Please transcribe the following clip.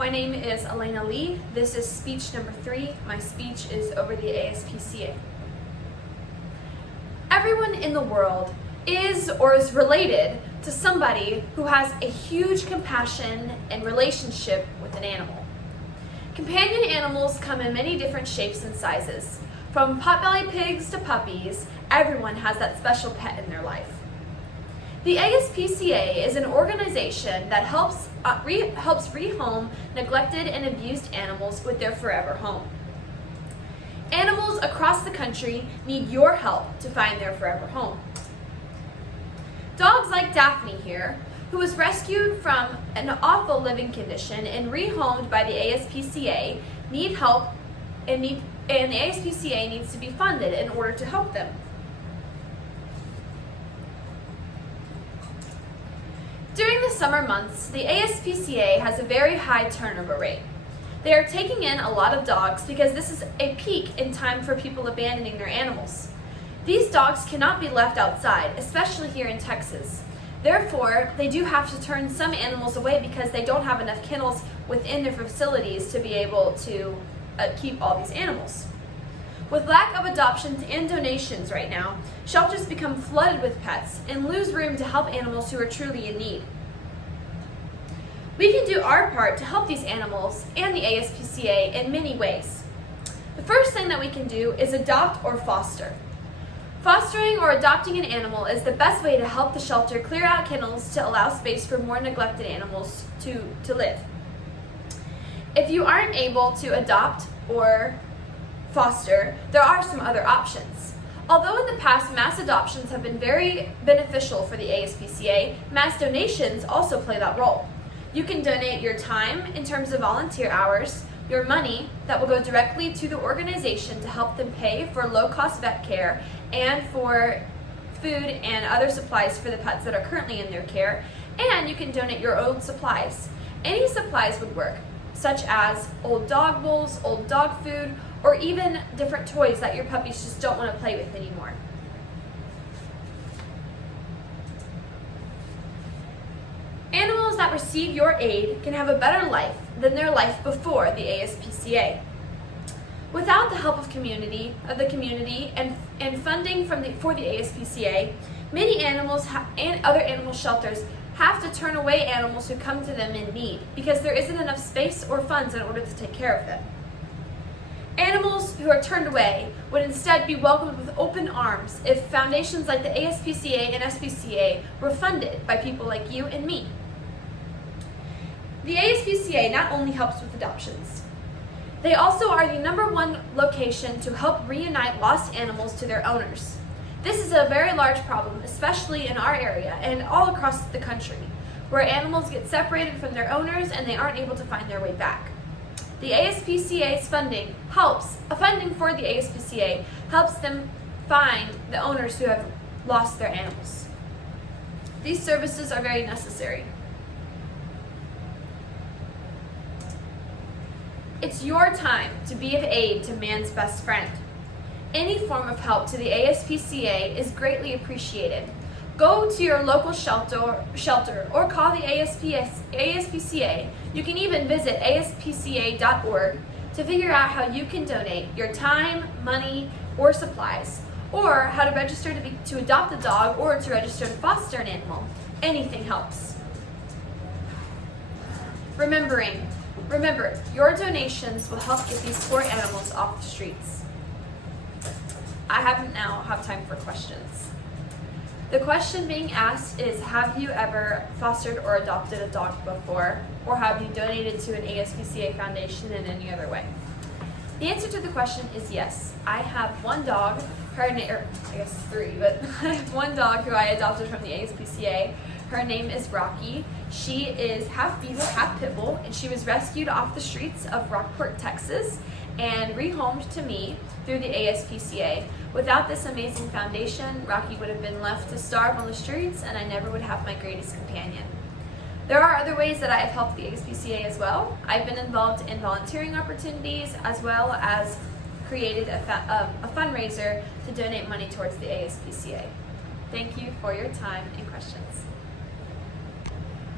My name is Elena Lee. This is speech number 3. My speech is over the ASPCA. Everyone in the world is or is related to somebody who has a huge compassion and relationship with an animal. Companion animals come in many different shapes and sizes. From potbelly pigs to puppies, everyone has that special pet in their life. The ASPCA is an organization that helps rehome neglected and abused animals with their forever home. Animals across the country need your help to find their forever home. Dogs like Daphne here, who was rescued from an awful living condition and rehomed by the ASPCA, need help and the ASPCA needs to be funded in order to help them. During the summer months, the ASPCA has a very high turnover rate. They are taking in a lot of dogs because this is a peak in time for people abandoning their animals. These dogs cannot be left outside, especially here in Texas. Therefore, they do have to turn some animals away because they don't have enough kennels within their facilities to be able to keep all these animals. With lack of adoptions and donations right now, shelters become flooded with pets and lose room to help animals who are truly in need. We can do our part to help these animals and the ASPCA in many ways. The first thing that we can do is adopt or foster. Fostering or adopting an animal is the best way to help the shelter clear out kennels to allow space for more neglected animals to live. If you aren't able to adopt or foster, there are some other options. Although in the past mass adoptions have been very beneficial for the ASPCA, mass donations also play that role. You can donate your time in terms of volunteer hours, your money that will go directly to the organization to help them pay for low-cost vet care and for food and other supplies for the pets that are currently in their care, and you can donate your own supplies. Any supplies would work, such as old dog bowls, old dog food, or even different toys that your puppies just don't want to play with anymore. Animals that receive your aid can have a better life than their life before the ASPCA. Without the help of the community and funding for the ASPCA, many animals and other animal shelters have to turn away animals who come to them in need because there isn't enough space or funds in order to take care of them. Animals who are turned away would instead be welcomed with open arms if foundations like the ASPCA and SPCA were funded by people like you and me. The ASPCA not only helps with adoptions, they also are the #1 location to help reunite lost animals to their owners. This is a very large problem, especially in our area and all across the country, where animals get separated from their owners and they aren't able to find their way back. The ASPCA's funding for the ASPCA helps them find the owners who have lost their animals. These services are very necessary. It's your time to be of aid to man's best friend. Any form of help to the ASPCA is greatly appreciated. Go to your local shelter or call the ASPCA. You can even visit aspca.org to figure out how you can donate your time, money, or supplies, or how to register to adopt a dog or to register to foster an animal. Anything helps. Remember, your donations will help get these poor animals off the streets. I now have time for questions. The question being asked is, have you ever fostered or adopted a dog before, or have you donated to an ASPCA foundation in any other way? The answer to the question is yes. I have one dog, I guess 3, but I have one dog who I adopted from the ASPCA. Her name is Rocky. She is half beagle, half pit bull, and she was rescued off the streets of Rockport, Texas, and rehomed to me through the ASPCA. Without this amazing foundation, Rocky would have been left to starve on the streets, and I never would have my greatest companion. There are other ways that I have helped the ASPCA as well. I've been involved in volunteering opportunities as well as created a fundraiser to donate money towards the ASPCA. Thank you for your time and questions.